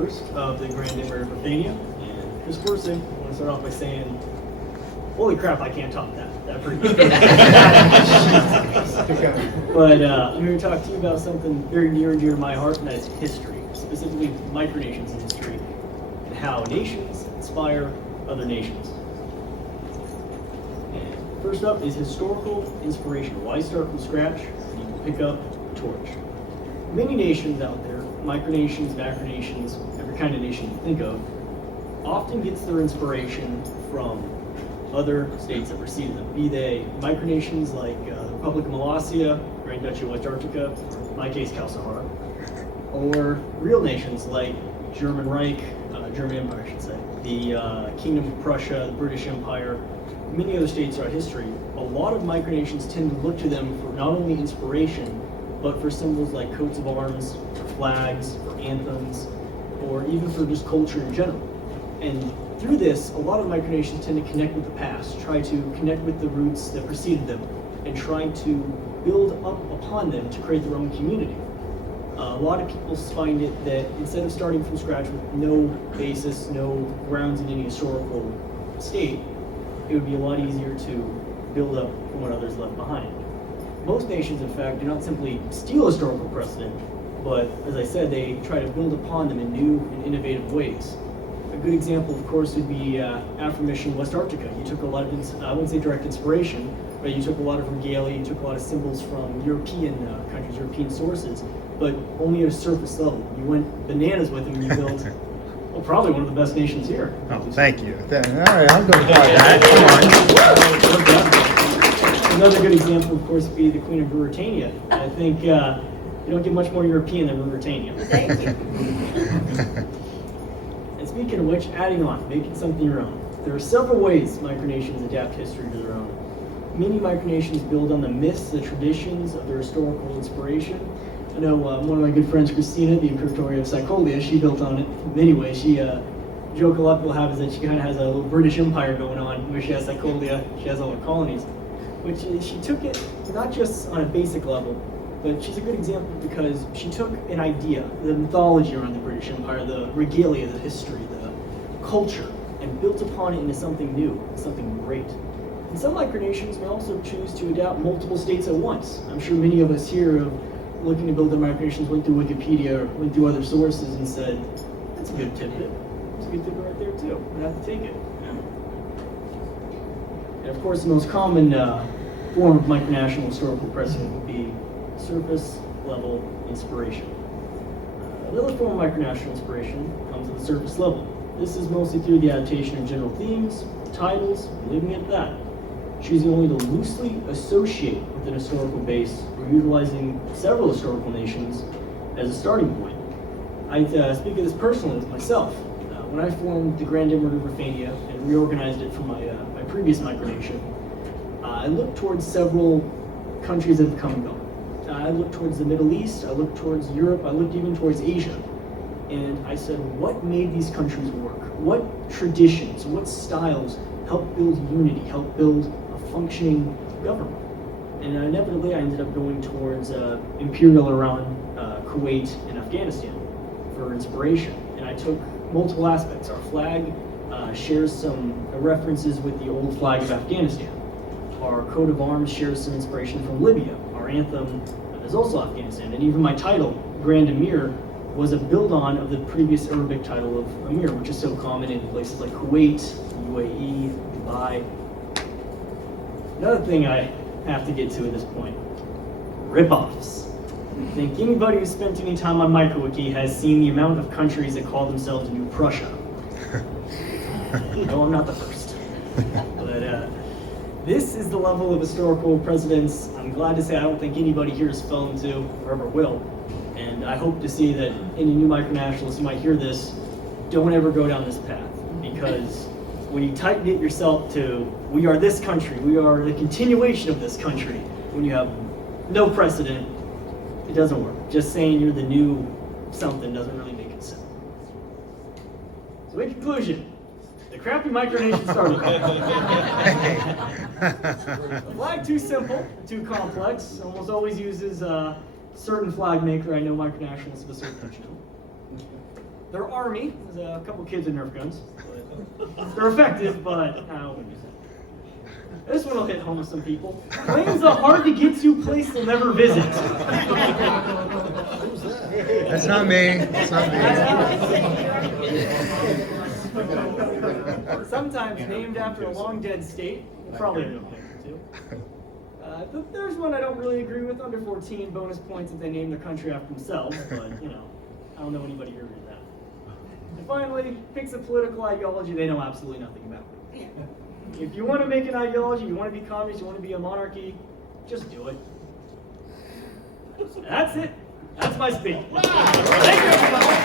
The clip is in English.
first of the Grand Emirate of Ruthenia. And just first thing, I want to start off by saying, holy crap, I can't top that. That pretty much. But I'm here to talk to you about something very near and dear to my heart, and that is history, specifically micronations in history, and how nations inspire other nations. And first up is historical inspiration. Why start from scratch? You can pick up a torch. Many nations out there, micronations, macronations, every kind of nation you think of, often gets their inspiration from other states that preceded them, be they micronations like the Republic of Molossia, Grand Duchy of West Arctica, or in my case, Cal-Sahara, or real nations like German Reich, German Empire, I should say, the Kingdom of Prussia, the British Empire, many other states throughout history. A lot of micronations tend to look to them for not only inspiration, but for symbols like coats of arms, for flags, for anthems, or even for just culture in general. And through this, a lot of micronations tend to connect with the past, try to connect with the roots that preceded them, and try to build up upon them to create their own community. A lot of people find it that instead of starting from scratch with no basis, no grounds in any historical state, it would be a lot easier to build up from what others left behind. Most nations, in fact, do not simply steal historical precedent, but as I said, they try to build upon them in new and innovative ways. A good example, of course, would be Afro-Mission West Arctica. You took a lot of, I wouldn't say direct inspiration, but you took a lot of regalia, you took a lot of symbols from European countries, European sources, but only at a surface level. You went bananas with them and you built, well, probably one of the best nations here. Oh, thank you. All right, I'm going to try that. Come on. Another good example, of course, would be the Queen of Ruritania. I think you don't get much more European than Ruritania. Thank you. And speaking of which, adding on, making something your own. There are several ways micronations adapt history to their own. Many micronations build on the myths, the traditions of their historical inspiration. I know one of my good friends, Christina, the Imperatoria of Psycholia, she built on it in many ways. She, joke a lot of people have is that she kind of has a little British Empire going on, where she has Psycholia, she has all her colonies. Which she took it not just on a basic level, but she's a good example because she took an idea, the mythology around the British Empire, the regalia, the history, the culture, and built upon it into something new, something great. And some micronations may also choose to adopt multiple states at once. I'm sure many of us here are looking to build their micronations, went through Wikipedia or went through other sources and said, that's a good tidbit. That's a good tidbit right there too. I'm gonna have to take it. And of course, the most common form of micronational historical precedent would be surface level inspiration. Another form of micronational inspiration comes at the surface level. This is mostly through the adaptation of general themes, titles, and leaving it at that. Choosing only to loosely associate with an historical base or utilizing several historical nations as a starting point. I speak of this personally with myself. When I formed the Grand Emirate of Ruthenia and reorganized it from my previous micronation, I looked towards several countries that have come and gone. I looked towards the Middle East, I looked towards Europe, I looked even towards Asia. And I said, what made these countries work? What traditions, what styles help build unity, help build a functioning government? And inevitably I ended up going towards Imperial Iran, Kuwait, and Afghanistan for inspiration. And I took multiple aspects. Our flag shares some references with the old flag of Afghanistan. Our coat of arms shares some inspiration from Libya. Our anthem is also Afghanistan. And even my title, Grand Emir, was a build-on of the previous Arabic title of Emir, which is so common in places like Kuwait, UAE, Dubai. Another thing I have to get to at this point, rip-offs. I think anybody who's spent any time on MicroWiki has seen the amount of countries that call themselves New Prussia. No, I'm not the first. But this is the level of historical precedence I'm glad to say I don't think anybody here has fallen to or ever will. And I hope to see that any new micronationalists who might hear this don't ever go down this path. Because when you tighten it yourself to, we are this country, we are the continuation of this country, when you have no precedent, it doesn't work. Just saying you're the new something doesn't really make it simple. So in conclusion, the crappy micronation started. The flag too simple, too complex, almost always uses a certain flag maker I know micronationalists of a certain age know. Their army is a couple kids with Nerf guns. But they're effective, but I wouldn't use that. This one will hit home with some people. Claims a hard-to-get-to place they'll never visit. That's not me. That's not me. Sometimes named after a long-dead state. We'll probably end up there, too. There's one I don't really agree with. Under 14, bonus points if they name their country after themselves, but, you know, I don't know anybody who read that. And finally, picks a political ideology they know absolutely nothing about. If you want to make an ideology, you want to be communist, you want to be a monarchy, just do it. That's it. That's my speech. Thank you, everybody.